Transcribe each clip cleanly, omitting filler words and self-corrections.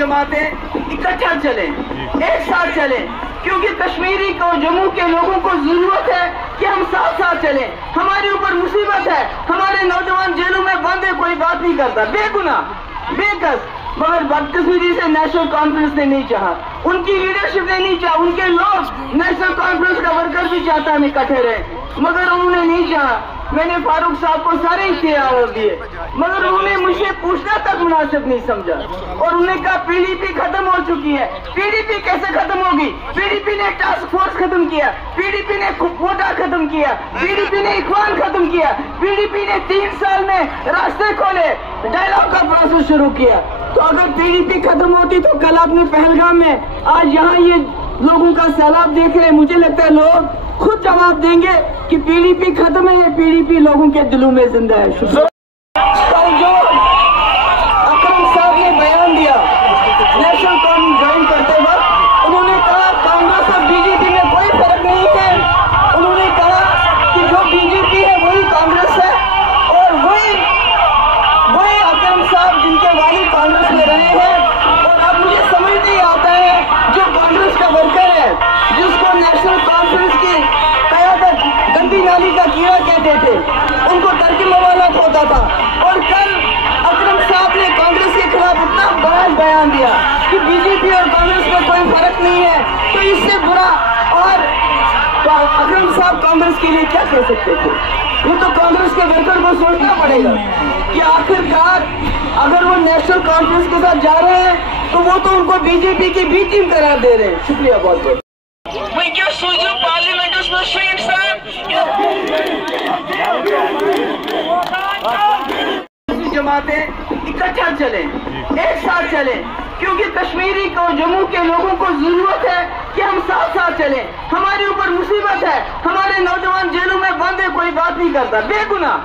जमातें इकट्ठा चले, एक साथ चले, क्योंकि कश्मीरी को, जम्मू के लोगों को जरूरत है कि हम साथ साथ चलें। हमारे ऊपर मुसीबत है, हमारे नौजवान जेलों में बंद है, कोई बात नहीं करता, बेगुनाह बेकस, मगर बदकिस्मती से नेशनल कॉन्फ्रेंस ने नहीं चाहा, उनकी लीडरशिप ने नहीं चाहा, उनके लोग, नेशनल कॉन्फ्रेंस का वर्कर भी चाहता हम इकट्ठे रहे, मगर उन्होंने नहीं चाहा। मैंने फारूक साहब को सारे इख्तियार दिए, मगर उन्होंने मुझे पूछना तक मुनासिब नहीं समझा, और उन्होंने कहा पीडीपी खत्म हो चुकी है। पीडीपी कैसे खत्म होगी? पीडीपी ने टास्क फोर्स खत्म किया, पीडीपी ने कोटा खत्म किया, पीडीपी ने इखवान खत्म किया, पीडीपी ने 3 साल में रास्ते खोले, डायलॉग का प्रोसेस शुरू किया। तो अगर पीडीपी खत्म होती तो कल आपने पहलगाम में, आज यहाँ ये लोगों का सैलाब देख रहे, मुझे लगता है लोग खुद जवाब देंगे कि पीडीपी खत्म है या पीडीपी लोगों के दिलों में जिंदा है। कल जो अकरम साहब ने बयान दिया नेशनल कॉन्फ्रेंस ज्वाइन करते वक्त, उन्होंने कहा कांग्रेस और बीजेपी में कोई फर्क नहीं है। उन्होंने कहा कि जो बीजेपी है वही कांग्रेस है, और वही अकरम साहब जिनके वाली कांग्रेस में रहे हैं। और अब मुझे समझ नहीं आता है, जो कांग्रेस का वर्कर है, जिसको नेशनल कॉन्फ्रेंस की कयादत गंदी नाली का कीड़ा कहते थे, उनको तर्क मवालत होता था, और कल अकरम साहब ने कांग्रेस के खिलाफ इतना बड़ा बयान दिया कि बीजेपी और कांग्रेस में कोई फर्क नहीं है। तो इससे बुरा और अकरम साहब कांग्रेस के लिए क्या कह सकते थे? ये तो कांग्रेस के वर्कर को सोचना पड़ेगा कि आखिरकार अगर वो नेशनल कॉन्फ्रेंस के साथ जा रहे हैं तो वो तो उनको बीजेपी की बी टीम करार दे रहे हैं। शुक्रिया बहुत बहुत। जमातें इकट्ठा चले, एक साथ चले, क्योंकि कश्मीरी को, जम्मू के लोगों को जरूरत है कि हम साथ साथ चलें। हमारे ऊपर मुसीबत है, हमारे नौजवान जेलों में बंद है, कोई बात नहीं करता, बेगुनाह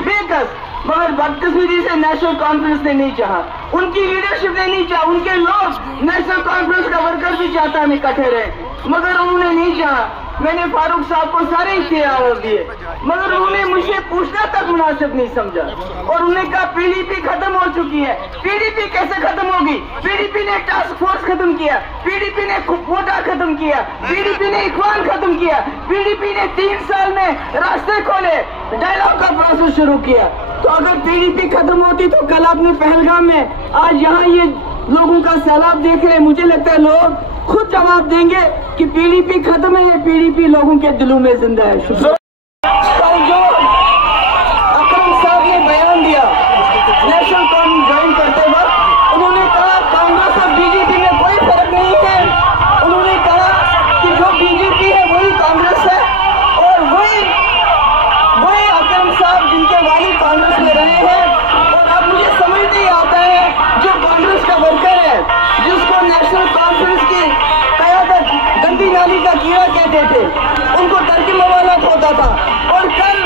बेकस, मगर बदकिस्मती से नेशनल कॉन्फ्रेंस ने नहीं चाहा, उनकी लीडरशिप ने नहीं चाहा, उनके लोग, नेशनल कॉन्फ्रेंस का वर्कर भी चाहता हम इकट्ठे रहे, मगर उन्होंने नहीं चाहा। मैंने फारूक साहब को सारे इख्तियार दिए, मगर उन्होंने मुझे पूछना तक मुनासिब नहीं समझा, और उन्होंने कहा पीडीपी खत्म हो चुकी है। पीडीपी कैसे खत्म होगी? पीडीपी ने टास्क फोर्स खत्म किया, पीडीपी ने कोटा खत्म किया, पीडीपी ने इखवान खत्म किया, पीडीपी ने 3 साल में रास्ते खोले, डायलॉग का प्रोसेस शुरू किया। तो अगर पीडीपी खत्म होती तो कल आपने पहलगाम में, आज यहाँ ये लोगों का सैलाब देख रहे, मुझे लगता है लोग खुद जवाब देंगे कि पीडीपी खत्म है या पीडीपी लोगों के दिलों में जिंदा है। कल जो अकरम साहब ने बयान दिया नेशनल कॉन्फ्रेंस ज्वाइन करते वक्त, उन्होंने कहा कांग्रेस और बीजेपी में कोई फर्क नहीं है। उन्होंने कहा कि जो बीजेपी है वही कांग्रेस है, और वही अकरम साहब जिनके वाली कांग्रेस में रहे हैं। और अब मुझे समझ नहीं आता है, जो कांग्रेस का वर्कर है, जिसको नेशनल कॉन्फ्रेंस की कयादत गंदी नाली का कीड़ा कहते थे, उनको तर्क मवालत होता था, और कल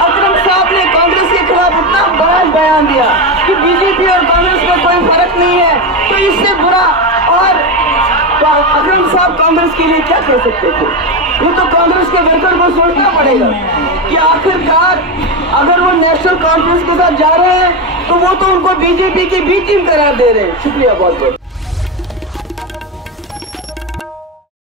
अकरम साहब ने कांग्रेस के खिलाफ इतना बड़ा बयान दिया कि बीजेपी और कांग्रेस में कोई फर्क नहीं है। तो इससे बुरा और अकरम साहब कांग्रेस के लिए क्या कह सकते थे? ये तो कांग्रेस के वर्कर को सोचना पड़ेगा कि आखिरकार अगर वो नेशनल कॉन्फ्रेंस के साथ जा रहे हैं तो वो तो उनको बीजेपी की बी टीम करार दे रहे हैं। शुक्रिया बहुत बहुत।